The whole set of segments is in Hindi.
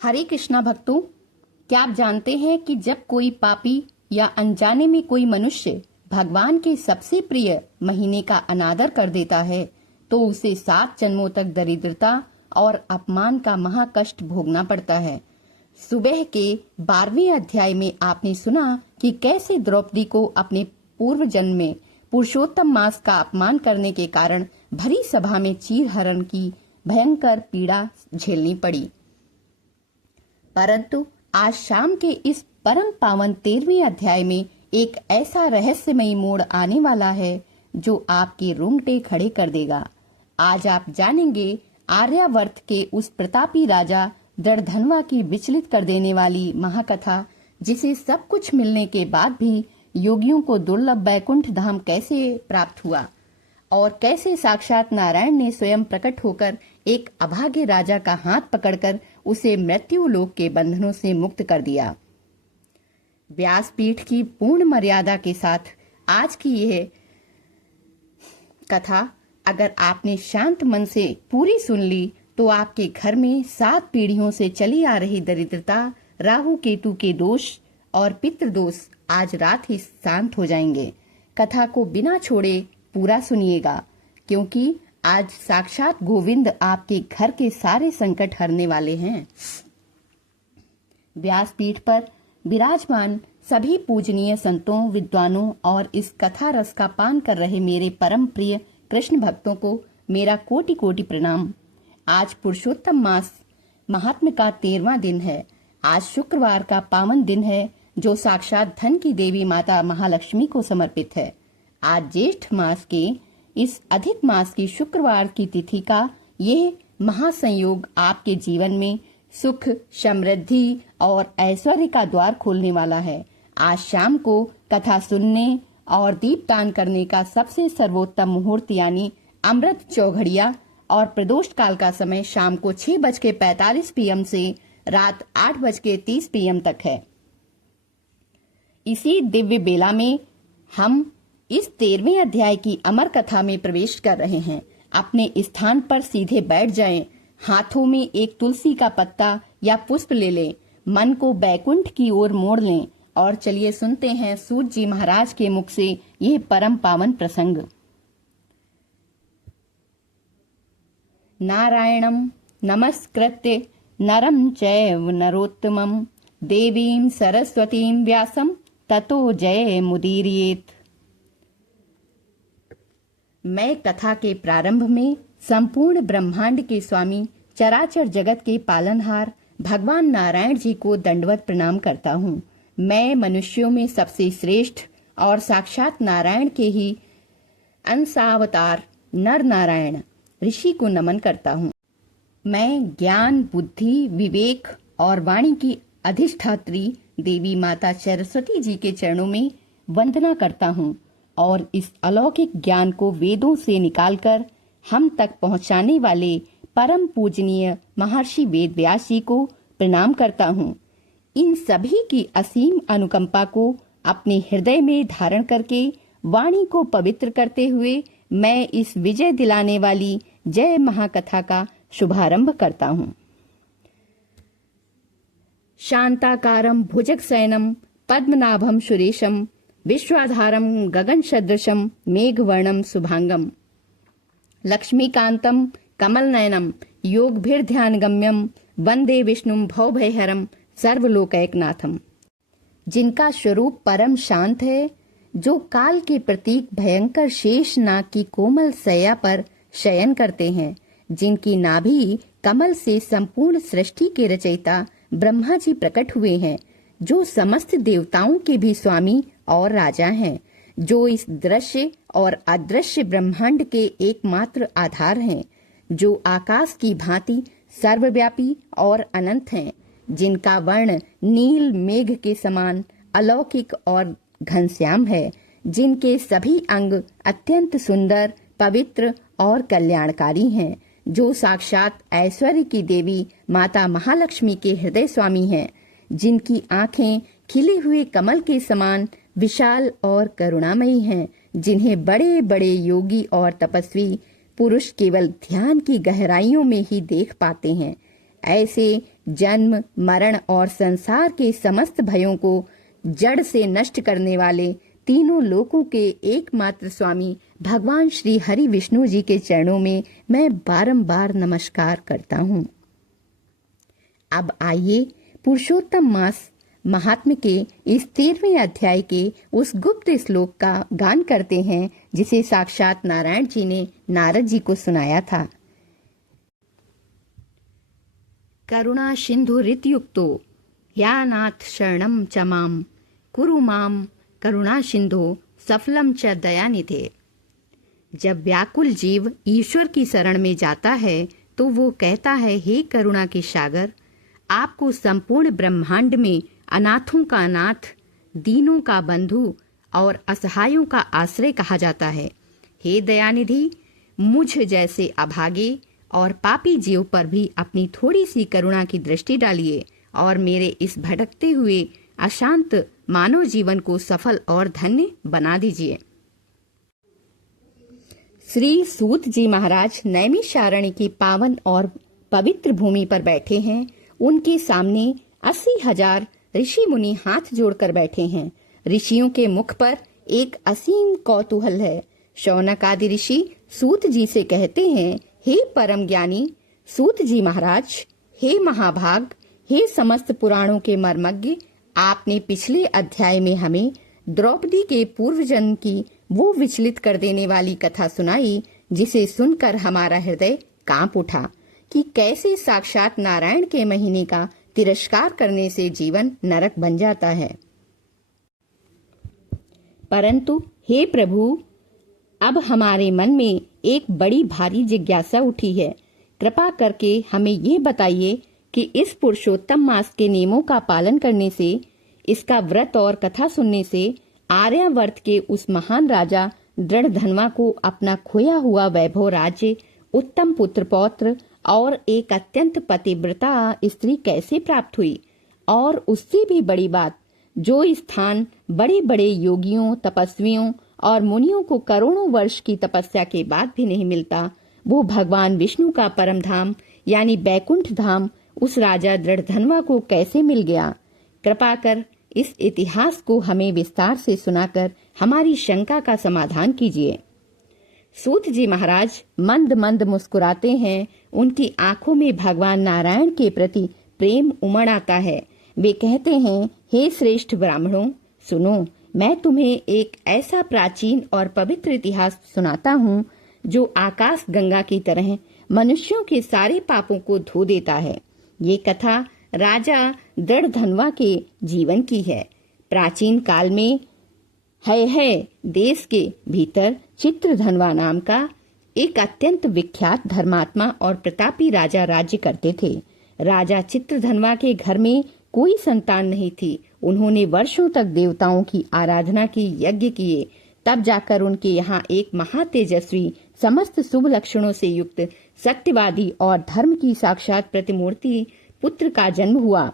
हरे कृष्णा भक्तों, क्या आप जानते हैं कि जब कोई पापी या अनजाने में कोई मनुष्य भगवान के सबसे प्रिय महीने का अनादर कर देता है तो उसे 7 जन्मों तक दरिद्रता और अपमान का महाकष्ट भोगना पड़ता है। सुबह के 12वें अध्याय में आपने सुना कि कैसे द्रौपदी को अपने पूर्व जन्म में पुरुषोत्तम मास का अपमान करने के कारण भरी सभा में चीरहरण की भयंकर पीड़ा झेलनी पड़ी। परंतु आज शाम के इस परम पावन 13वें अध्याय में एक ऐसा रहस्यमयी मोड़ आने वाला है जो आपके रोंगटे खड़े कर देगा। आज आप जानेंगे आर्यावर्त के उस प्रतापी राजा दृढ़धनवा की विचलित कर देने वाली महाकथा, जिसे सब कुछ मिलने के बाद भी योगियों को दुर्लभ बैकुंठ धाम कैसे प्राप्त हुआ और कैसे साक्षात नारायण ने स्वयं प्रकट होकर एक अभागे राजा का हाथ पकड़कर उसे मृत्यु लोक के बंधनों से मुक्त कर दिया। व्यासपीठ की पूर्ण मर्यादा के साथ आज की यह कथा अगर आपने शांत मन से पूरी सुन ली तो आपके घर में 7 पीढ़ियों से चली आ रही दरिद्रता, राहु केतु के दोष और पितृदोष आज रात ही शांत हो जाएंगे। कथा को बिना छोड़े पूरा सुनिएगा, क्योंकि आज साक्षात गोविंद आपके घर के सारे संकट हरने वाले हैं। व्यासपीठ पर विराजमान सभी पूजनीय संतों, विद्वानों और इस कथा रस का पान कर रहे मेरे परम प्रिय कृष्ण भक्तों को मेरा कोटि कोटि प्रणाम। आज पुरुषोत्तम मास महात्म्य का 13वां दिन है। आज शुक्रवार का पावन दिन है जो साक्षात धन की देवी माता महालक्ष्मी को समर्पित है। आज ज्येष्ठ मास के इस अधिक मास की शुक्रवार की तिथि का यह महासंयोग आपके जीवन में सुख, समृद्धि और ऐश्वर्य का द्वार खोलने वाला है। आज शाम को कथा सुनने और दीपदान करने का सबसे सर्वोत्तम मुहूर्त यानी अमृत चौघड़िया और प्रदोष काल का समय शाम को 6:45 PM से रात 8:30 PM तक है। इसी दिव्य बेला में हम इस 13वें अध्याय की अमर कथा में प्रवेश कर रहे हैं। अपने स्थान पर सीधे बैठ जाएं, हाथों में एक तुलसी का पत्ता या पुष्प ले लें, मन को बैकुंठ की ओर मोड़ लें और चलिए सुनते हैं सूत जी महाराज के मुख से यह परम पावन प्रसंग। नारायणं नमस्कृत्य नरं चैव नरोत्तमं देवीं सरस्वतीं व्यासं ततो जय मुदीरयेत्। मैं कथा के प्रारंभ में संपूर्ण ब्रह्मांड के स्वामी, चराचर जगत के पालनहार भगवान नारायण जी को दंडवत प्रणाम करता हूँ। मैं मनुष्यों में सबसे श्रेष्ठ और साक्षात नारायण के ही अंशावतार नर नारायण ऋषि को नमन करता हूँ। मैं ज्ञान, बुद्धि, विवेक और वाणी की अधिष्ठात्री देवी माता सरस्वती जी के चरणों में वंदना करता हूँ और इस अलौकिक ज्ञान को वेदों से निकालकर हम तक पहुँचाने वाले परम पूजनीय महर्षि वेद व्यास जी को प्रणाम करता हूँ। इन सभी की असीम अनुकंपा को अपने हृदय में धारण करके वाणी को पवित्र करते हुए मैं इस विजय दिलाने वाली जय महाकथा का शुभारंभ करता हूँ। शांताकारं भुजगशयनं पद्मनाभं सुरेशं विश्वाधारं गगनसदृशं मेघवर्णं शुभांगं लक्ष्मीकान्तं कमलनयनं योगभिर्ध्यानगम्यं वंदे विष्णुं भवभयहरं सर्वलोकैकनाथम। जिनका स्वरूप परम शांत है, जो काल के प्रतीक भयंकर शेष नाग की कोमल सैया पर शयन करते हैं, जिनकी नाभि कमल से संपूर्ण सृष्टि के रचयिता ब्रह्मा जी प्रकट हुए हैं, जो समस्त देवताओं के भी स्वामी और राजा हैं, जो इस दृश्य और अदृश्य ब्रह्मांड के एकमात्र आधार हैं, जो आकाश की भांति सर्वव्यापी और अनंत हैं, जिनका वर्ण नील मेघ के समान अलौकिक और घनश्याम है, जिनके सभी अंग अत्यंत सुंदर, पवित्र और कल्याणकारी हैं, जो साक्षात ऐश्वर्य की देवी माता महालक्ष्मी के हृदय स्वामी हैं, जिनकी आंखें खिले हुए कमल के समान विशाल और करुणामयी हैं, जिन्हें बड़े बड़े योगी और तपस्वी पुरुष केवल ध्यान की गहराइयों में ही देख पाते हैं। ऐसे जन्म मरण और संसार के समस्त भयों को जड़ से नष्ट करने वाले तीनों लोकों के एकमात्र स्वामी भगवान श्री हरि विष्णु जी के चरणों में मैं बारंबार नमस्कार करता हूँ। अब आइए पुरुषोत्तम मास महात्म्य के इस 13वें अध्याय के उस गुप्त श्लोक का गान करते हैं जिसे साक्षात नारायण जी ने नारद जी को सुनाया था। करुणा सिंधु रितयुक्तो या नाथ शरणम च माम कुरु माम करुणा सिंधु सफलम च दयानिधे। जब व्याकुल जीव ईश्वर की शरण में जाता है तो वो कहता है, हे करुणा के सागर, आपको संपूर्ण ब्रह्मांड में अनाथों का अनाथ, दीनों का बंधु और असहायों का आश्रय कहा जाता है। हे दयानिधि, मुझ जैसे अभागे और पापी जीव पर भी अपनी थोड़ी सी करुणा की दृष्टि डालिए और मेरे इस भटकते हुए अशांत मानव जीवन को सफल और धन्य बना दीजिए। श्री सूत जी महाराज नैमिषारण्य की पावन और पवित्र भूमि पर बैठे हैं। उनके सामने 80,000 ऋषि मुनि हाथ जोड़कर बैठे हैं। ऋषियों के मुख पर एक असीम कौतूहल है। शौनक आदि ऋषि सूत जी से कहते हैं, हे परम ज्ञानी सूत जी महाराज, हे महाभाग, हे समस्त पुराणों के मर्मज्ञ, आपने पिछले अध्याय में हमें द्रौपदी के पूर्व जन्म की वो विचलित कर देने वाली कथा सुनाई जिसे सुनकर हमारा हृदय कांप उठा कि कैसे साक्षात नारायण के महीने का तिरस्कार करने से जीवन नरक बन जाता है। परंतु हे प्रभु, अब हमारे मन में एक बड़ी भारी जिज्ञासा उठी है। कृपा करके हमें ये बताइए कि इस पुरुषोत्तम मास के नियमों का पालन करने से, इसका व्रत और कथा सुनने से आर्यावर्त के उस महान राजा दृढ़धनवा को अपना खोया हुआ वैभव राज्य, उत्तम पुत्र पौत्र और एक अत्यंत पतिव्रता स्त्री कैसे प्राप्त हुई? और उससे भी बड़ी बात, जो स्थान बड़े बड़े योगियों, तपस्वियों और मुनियों को करोड़ों वर्ष की तपस्या के बाद भी नहीं मिलता, वो भगवान विष्णु का परम धाम यानी बैकुंठ धाम उस राजा दृढ़धनवा को कैसे मिल गया? कृपा कर इस इतिहास को हमें विस्तार से सुनाकर हमारी शंका का समाधान कीजिए। सूत जी महाराज मंद मंद मुस्कुराते हैं। उनकी आंखों में भगवान नारायण के प्रति प्रेम उमड़ आता है। वे कहते हैं, हे श्रेष्ठ ब्राह्मणों, सुनो, मैं तुम्हें एक ऐसा प्राचीन और पवित्र इतिहास सुनाता हूँ जो आकाश गंगा की तरह मनुष्यों के सारे पापों को धो देता है। ये कथा राजा दृढ़धनवा के जीवन की है। प्राचीन काल में है देश के भीतर चित्रधनवा नाम का एक अत्यंत विख्यात धर्मात्मा और प्रतापी राजा राज्य करते थे। राजा चित्रधनवा के घर में कोई संतान नहीं थी। उन्होंने वर्षों तक देवताओं की आराधना की, यज्ञ किए, तब जाकर उनके यहाँ एक महातेजस्वी, समस्त शुभ लक्षणों से युक्त, सत्यवादी और धर्म की साक्षात प्रतिमूर्ति पुत्र का जन्म हुआ,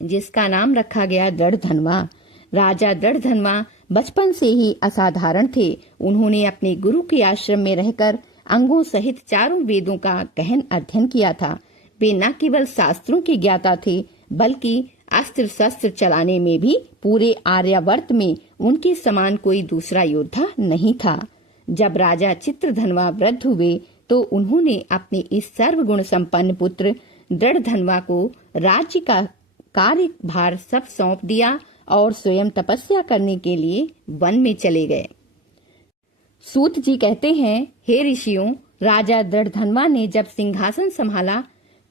जिसका नाम रखा गया दृढ़धनवा। राजा दृढ़धनवा बचपन से ही असाधारण थे। उन्होंने अपने गुरु के आश्रम में रहकर अंगों सहित चारों वेदों का गहन अध्ययन किया था। वे न केवल शास्त्रों के ज्ञाता थे, बल्कि अस्त्र शस्त्र चलाने में भी पूरे आर्यावर्त में उनके समान कोई दूसरा योद्धा नहीं था। जब राजा चित्रधनवा वृद्ध हुए तो उन्होंने अपने इस सर्वगुण संपन्न पुत्र दृढ़धनवा को राज्य का कार्यभार सब सौंप दिया और स्वयं तपस्या करने के लिए वन में चले गए। सूत जी कहते हैं, हे ऋषियों, राजा दृढ़धनवा ने जब सिंहासन संभाला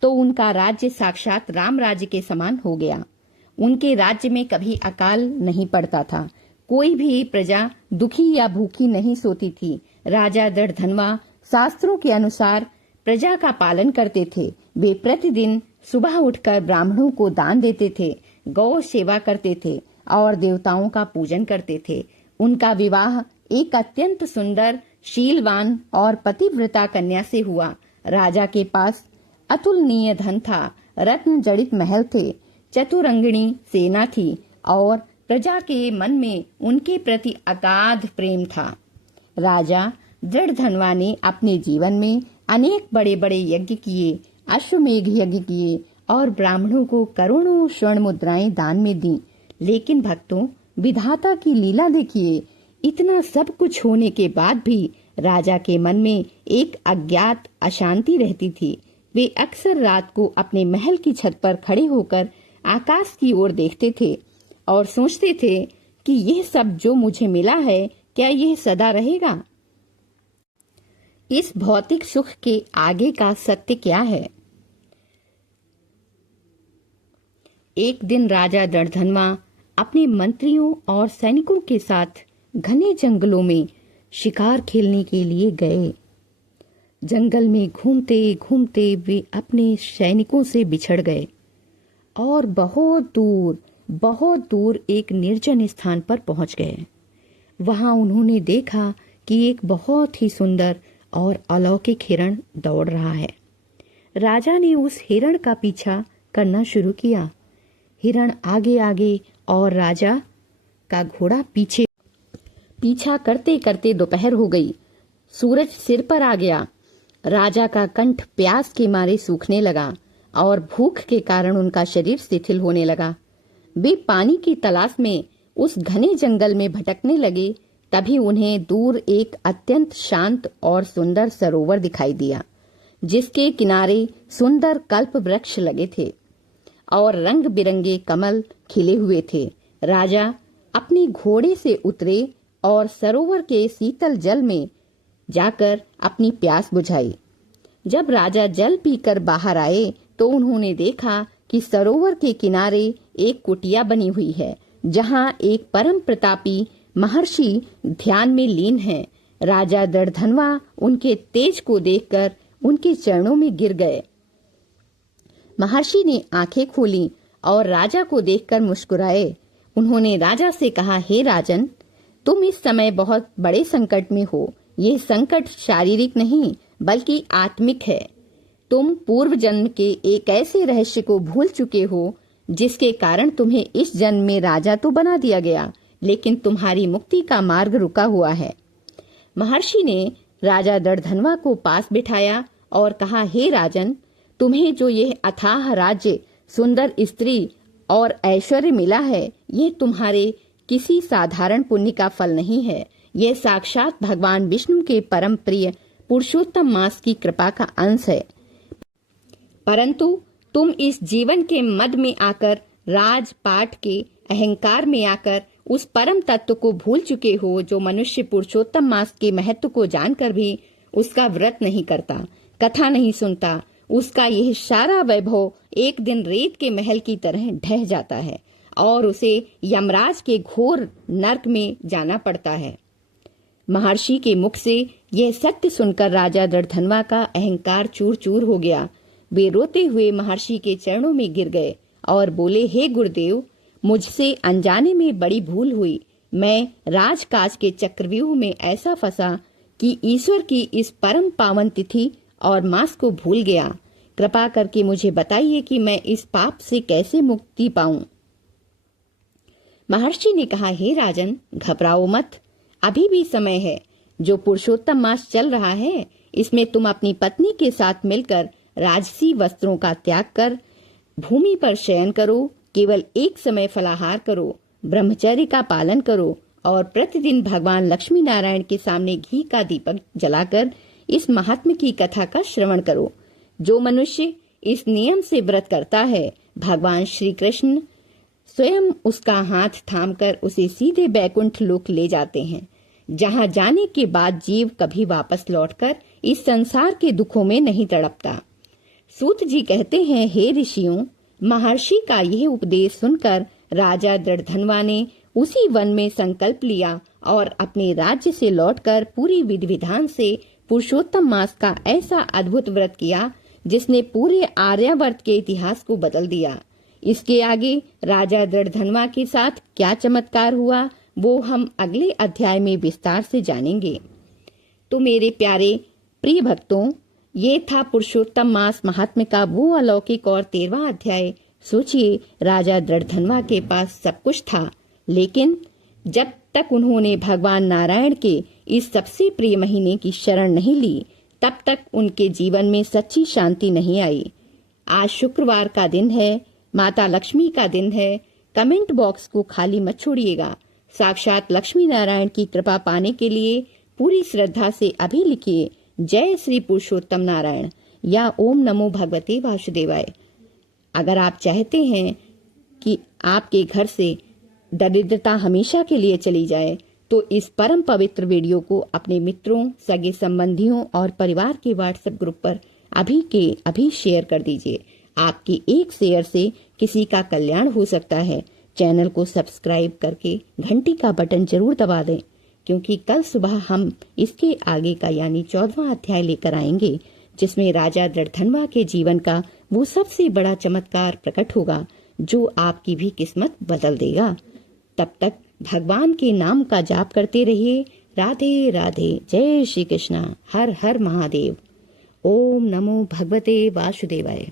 तो उनका राज्य साक्षात राम राज्य के समान हो गया। उनके राज्य में कभी अकाल नहीं पड़ता था। कोई भी प्रजा दुखी या भूखी नहीं सोती थी। राजा दृढ़धनवा शास्त्रों के अनुसार प्रजा का पालन करते थे। वे प्रतिदिन सुबह उठकर ब्राह्मणों को दान देते थे, गौ सेवा करते थे और देवताओं का पूजन करते थे। उनका विवाह एक अत्यंत सुंदर, शीलवान और पतिव्रता कन्या से हुआ। राजा के पास अतुलनीय धन था, रत्न जड़ित महल थे, चतुरंगिणी सेना थी और प्रजा के मन में उनके प्रति अगाध प्रेम था। राजा दृढ़धनवा ने अपने जीवन में अनेक बड़े बड़े यज्ञ किए, अश्वमेघ यज्ञ किए और ब्राह्मणों को करोड़ों स्वर्ण मुद्राएं दान में दी। लेकिन भक्तों, विधाता की लीला देखिए, इतना सब कुछ होने के बाद भी राजा के मन में एक अज्ञात अशांति रहती थी। वे अक्सर रात को अपने महल की छत पर खड़े होकर आकाश की ओर देखते थे और सोचते थे कि यह सब जो मुझे मिला है, क्या यह सदा रहेगा? इस भौतिक सुख के आगे का सत्य क्या है? एक दिन राजा दर्धनवा अपने मंत्रियों और सैनिकों के साथ घने जंगलों में शिकार खेलने के लिए गए। जंगल में घूमते घूमते वे अपने सैनिकों से बिछड़ गए और बहुत दूर एक निर्जन स्थान पर पहुंच गए। वहां उन्होंने देखा कि एक बहुत ही सुंदर और अलौकिक हिरण दौड़ रहा है। राजा ने उस हिरण का पीछा करना शुरू किया। हिरण आगे आगे और राजा का घोड़ा पीछा करते करते दोपहर हो गई। सूरज सिर पर आ गया। राजा का कंठ प्यास के मारे सूखने लगा और भूख के कारण उनका शरीर शिथिल होने लगा। वे पानी की तलाश में उस घने जंगल में भटकने लगे। तभी उन्हें दूर एक अत्यंत शांत और सुंदर सरोवर दिखाई दिया, जिसके किनारे सुंदर कल्प वृक्ष लगे थे और रंग बिरंगे कमल खिले हुए थे। राजा अपने घोड़े से उतरे और सरोवर के शीतल जल में जाकर अपनी प्यास बुझाई। जब राजा जल पीकर बाहर आए तो उन्होंने देखा कि सरोवर के किनारे एक कुटिया बनी हुई है, जहां एक परम प्रतापी महर्षि ध्यान में लीन हैं। राजा दर्धनवा उनके तेज को देखकर उनके चरणों में गिर गए। महर्षि ने आंखें खोली और राजा को देखकर मुस्कुराए। उन्होंने राजा से कहा, हे राजन, तुम इस समय बहुत बड़े संकट में हो। यह संकट शारीरिक नहीं बल्कि आत्मिक है। तुम पूर्व जन्म के एक ऐसे रहस्य को भूल चुके हो जिसके कारण तुम्हें इस जन्म में राजा तो बना दिया गया, लेकिन तुम्हारी मुक्ति का मार्ग रुका हुआ है। महर्षि ने राजा दर्धनवा को पास बिठाया और कहा, हे राजन, तुम्हें जो यह अथाह राज्य, सुंदर स्त्री और ऐश्वर्य मिला है, ये तुम्हारे किसी साधारण पुण्य का फल नहीं है। यह साक्षात भगवान विष्णु के परम प्रिय पुरुषोत्तम मास की कृपा का अंश है। परंतु तुम इस जीवन के मद में आकर, राजपाट के अहंकार में आकर उस परम तत्व को भूल चुके हो, जो मनुष्य पुरुषोत्तम मास के महत्व को जानकर भी उसका व्रत नहीं करता, कथा नहीं सुनता। उसका यह सारा वैभव एक दिन रेत के महल की तरह ढह जाता है और उसे यमराज के घोर नरक में जाना पड़ता है। महर्षि के मुख से यह सत्य सुनकर राजा दर्धनवा का अहंकार चूर चूर हो गया। वे रोते हुए महर्षि के चरणों में गिर गए और बोले, हे गुरुदेव, मुझसे अनजाने में बड़ी भूल हुई। मैं राजकाज के चक्रव्यूह में ऐसा फंसा कि ईश्वर की इस परम पावन तिथि और मास को भूल गया। कृपा करके मुझे बताइए कि मैं इस पाप से कैसे मुक्ति पाऊं। महर्षि ने कहा, हे राजन, घबराओ मत, अभी भी समय है। जो पुरुषोत्तम मास चल रहा है, इसमें तुम अपनी पत्नी के साथ मिलकर राजसी वस्त्रों का त्याग कर भूमि पर शयन करो, केवल एक समय फलाहार करो, ब्रह्मचर्य का पालन करो और प्रतिदिन भगवान लक्ष्मी नारायण के सामने घी का दीपक जलाकर इस महात्म्य की कथा का श्रवण करो। जो मनुष्य इस नियम से व्रत करता है, भगवान श्री कृष्ण स्वयं उसका हाथ थामकर उसे सीधे बैकुंठ लोक ले जाते हैं, जहां जाने के बाद जीव कभी वापस लौटकर इस संसार के दुखों में नहीं तड़पता। सूत जी कहते हैं, हे ऋषियों, महर्षि का यह उपदेश सुनकर राजा दर्धनवा ने उसी वन में संकल्प लिया और अपने राज्य से लौटकर पूरी विधि विधान से पुरुषोत्तम मास का ऐसा अद्भुत व्रत किया जिसने पूरे आर्यावर्त के इतिहास को बदल दिया। इसके आगे राजा दर्धनवा के साथ क्या चमत्कार हुआ, वो हम अगले अध्याय में विस्तार से जानेंगे। तो मेरे प्यारे प्रिय भक्तों, ये था पुरुषोत्तम मास महात्म्य का वो अलौकिक और 13वां अध्याय। सोचिए, राजा दर्धनवा के पास सब कुछ था, लेकिन जब तक उन्होंने भगवान नारायण के इस सबसे प्रिय महीने की शरण नहीं ली, तब तक उनके जीवन में सच्ची शांति नहीं आई। आज शुक्रवार का दिन है, माता लक्ष्मी का दिन है। कमेंट बॉक्स को खाली मत छोड़िएगा। साक्षात लक्ष्मी नारायण की कृपा पाने के लिए पूरी श्रद्धा से अभी लिखिए जय श्री पुरुषोत्तम नारायण या ओम नमो भगवते वासुदेवाय। अगर आप चाहते हैं कि आपके घर से दरिद्रता हमेशा के लिए चली जाए तो इस परम पवित्र वीडियो को अपने मित्रों, सगे संबंधियों और परिवार के व्हाट्सएप ग्रुप पर अभी के अभी शेयर कर दीजिए। आपके एक शेयर से किसी का कल्याण हो सकता है। चैनल को सब्सक्राइब करके घंटी का बटन जरूर दबा दें, क्योंकि कल सुबह हम इसके आगे का यानी 14वां अध्याय लेकर आएंगे, जिसमें राजा दृढ़धनवा के जीवन का वो सबसे बड़ा चमत्कार प्रकट होगा जो आपकी भी किस्मत बदल देगा। तब तक भगवान के नाम का जाप करते रहिए। राधे राधे। जय श्री कृष्णा। हर हर महादेव। ओम नमो भगवते वासुदेवाय।